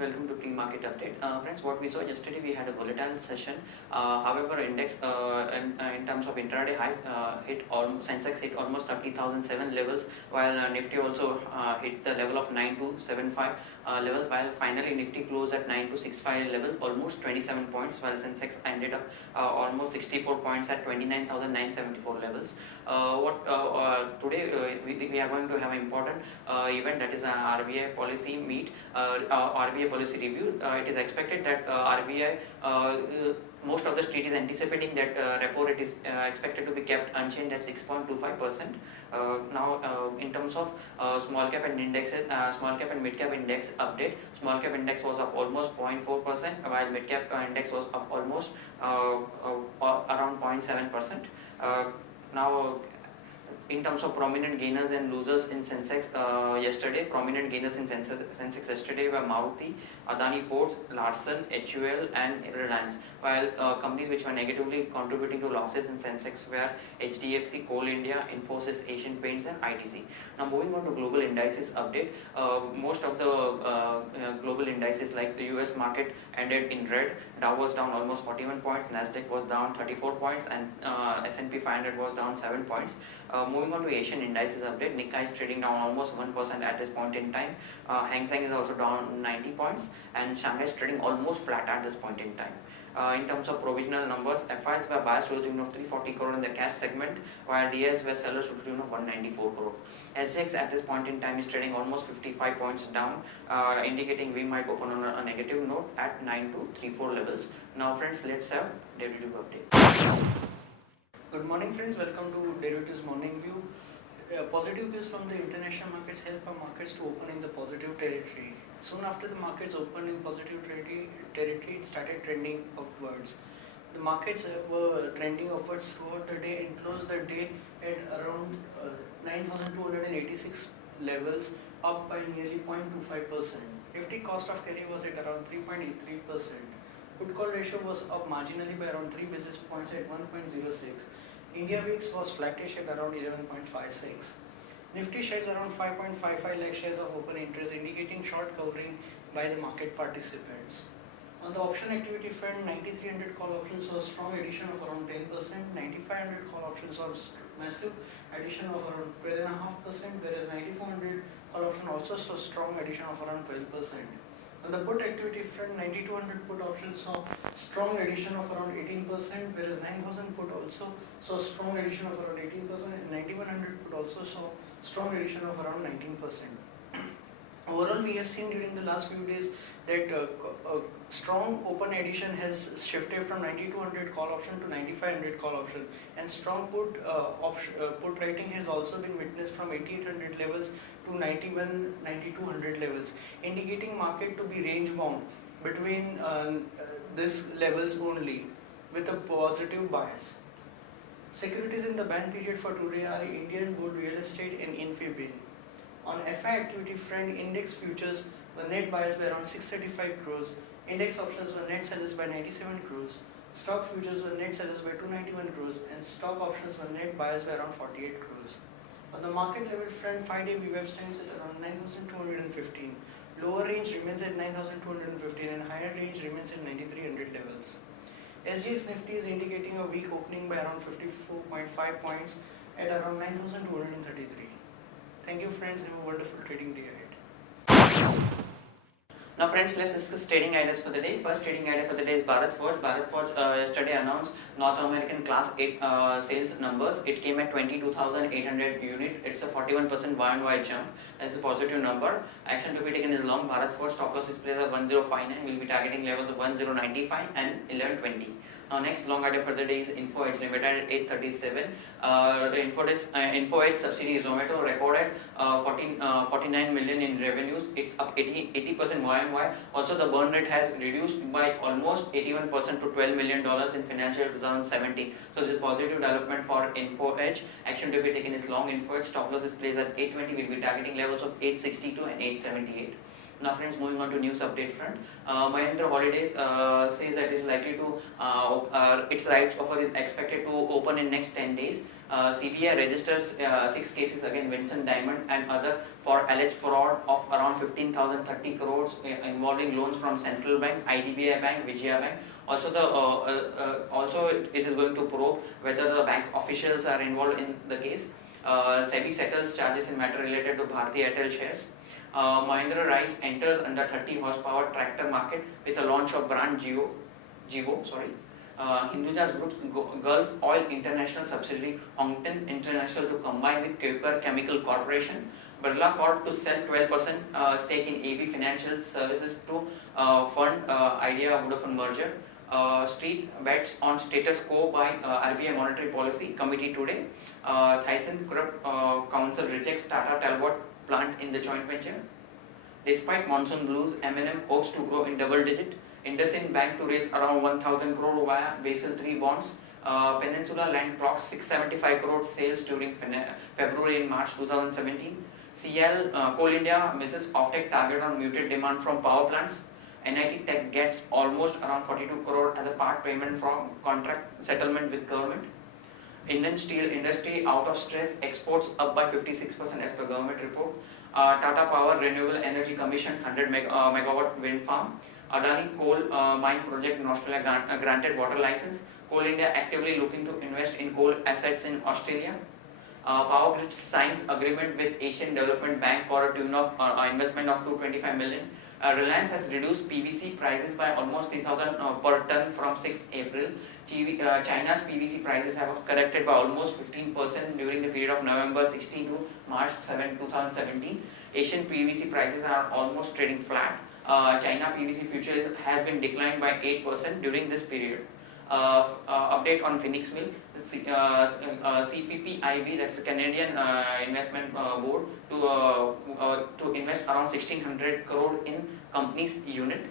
welcome to pre-market update. Friends, what we saw yesterday, we had a volatile session. However, index in terms of intraday highs Sensex hit almost 30,007 levels, while Nifty also hit the level of 9275 level, while finally Nifty closed at 9265 level, almost 27 points, while Sensex ended up almost 64 points at 29,974 levels. Today we are going to have an important event, that is an RBI policy meet, RBI policy review. It is expected that RBI, most of the street is anticipating that repo rate is expected to be kept unchanged at 6.25%. Now, in terms of small cap and indexes, small cap and mid cap index update, small cap index was up almost 0.4%, while mid cap index was up almost around 0.7%. Now, in terms of prominent gainers and losers in Sensex yesterday, prominent gainers in Sensex yesterday were Maruti, Adani Ports, Larsen, HUL and Reliance, while companies which were negatively contributing to losses in Sensex were HDFC, Coal India, Infosys, Asian Paints and ITC. Now moving on to global indices update, most of the global indices like the US market ended in red. Dow was down almost 41 points, Nasdaq was down 34 points and S&P 500 was down 7 points. Moving on to Asian indices update, Nikkei is trading down almost 1% at this point in time. Hang Seng is also down 90 points and Shanghai is trading almost flat at this point in time. In terms of provisional numbers, FIs were buyers to the tune of 340 crore in the cash segment, while DS were sellers to the tune of 194 crore. SGX at this point in time is trading almost 55 points down, indicating we might open on a negative note at 9234 levels. Now friends, let's have derivative update. Good morning friends, welcome to Derivatives Morning View. Positive cues from the international markets help our markets to open in the positive territory. Soon after the markets opened in positive territory, it started trending upwards. The markets were trending upwards throughout the day and closed the day at around 9,286 levels, up by nearly 0.25%. Nifty cost of carry was at around 3.83%. Put call ratio was up marginally by around 3 basis points at 1.06. India VIX was flattish at around 11.56. Nifty sheds around 5.55 lakh shares of open interest, indicating short covering by the market participants. On the option activity front, 9300 call options saw strong addition of around 10%, 9500 call options saw massive addition of around 12.5%, whereas 9400 call option also saw strong addition of around 12%. On the put activity front, 9200 put options saw strong addition of around 18%, whereas 9000 put also saw strong addition of around 18%, and 9100 put also saw strong addition of around 19%. Overall, we have seen during the last few days that strong open addition has shifted from 9200 call option to 9500 call option, and strong put writing has also been witnessed from 8800 levels to 9200 levels, indicating market to be range bound between these levels only with a positive bias. Securities in the ban period for today are Indian Gold Real Estate and Infibin. On FI activity front, index futures were net buyers by around 635 crores, index options were net sellers by 97 crores, stock futures were net sellers by 291 crores, and stock options were net buyers by around 48 crores. On the market level front, 5-day VWAP stands at around 9,215. Lower range remains at 9,215 and higher range remains at 9,300 levels. SGX Nifty is indicating a weak opening by around 54.5 points at around 9,233. Thank you friends, have a wonderful trading day ahead. Now friends, let's discuss trading ideas for the day. First trading idea for the day is Bharat Forge. Bharat Forge yesterday announced North American Class 8 sales numbers. It came at 22,800 units. It's a 41% Y-on-Y jump. That's a positive number. Action to be taken is long. Bharat Forge stop loss is placed at 1059. We'll be targeting levels of 1095 and 1120. Now next long idea for the day is Info Edge Limited at 837. Info Edge subsidiary Zomato recorded 49 million in revenues. It's up 80% Y-on-Y. Also the burn rate has reduced by almost 81% to $12 million in financial 2017. So this is positive development for Info Edge. Action to be taken is long Info Edge. Stop loss is placed at 820. We'll be targeting levels of 862 and 878. Now friends, moving on to news update front, Mahindra Holidays says that it is likely to, its rights offer is expected to open in next 10 days. CBI registers 6 cases against Vincent Diamond and other for alleged fraud of around 15,030 crores involving loans from Central Bank, IDBI Bank, Vijaya Bank. Also it is going to probe whether the bank officials are involved in the case. SEBI settles charges in matter related to Bharti Airtel shares. Mahindra Rice enters under 30 horsepower tractor market with the launch of brand Jivo. Hinduja's Group's Gulf Oil International subsidiary Hongton International to combine with Quaker Chemical Corporation. Birla Corp to sell 12% stake in AB Financial Services to fund Idea Vodafone merger. Street bets on status quo by RBI Monetary Policy Committee today. ThyssenKrupp Council rejects Tata Talbot plant in the joint venture. Despite monsoon blues, M&M hopes to grow in double digit. IndusInd Bank to raise around 1,000 crore via Basel III bonds. Peninsula Land clocks 675 crore sales during February and March 2017. Coal India misses offtake target on muted demand from power plants. NIT Tech gets almost around 42 crore as a part payment from contract settlement with government. Indian steel industry out of stress, exports up by 56% as per government report. Tata Power Renewable Energy commissions 100 megawatt wind farm. Adani coal mine project in Australia granted water license. Coal India actively looking to invest in coal assets in Australia. Power Grid signs agreement with Asian Development Bank for a tune of investment of 225 million. Reliance has reduced PVC prices by almost 3,000 per ton from 6 April. China's PVC prices have corrected by almost 15% during the period of November 16 to March 7, 2017. Asian PVC prices are almost trading flat. China PVC future has been declined by 8% during this period. Update on Phoenix Mill. CPPIB, that's the Canadian Investment Board, to invest around 1,600 crore in company's unit.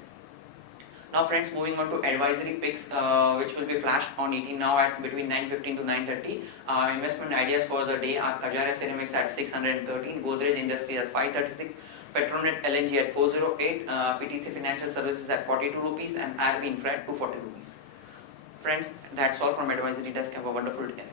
Now friends, moving on to advisory picks, which will be flashed on ET now at between 9:15 to 9:30. Investment ideas for the day are Kajaria Ceramics at 613, Godrej Industries at 536, Petronet LNG at 408, PTC Financial Services at 42 rupees, and RB Infra at 240 rupees. Friends, that's all from advisory desk. Have a wonderful day.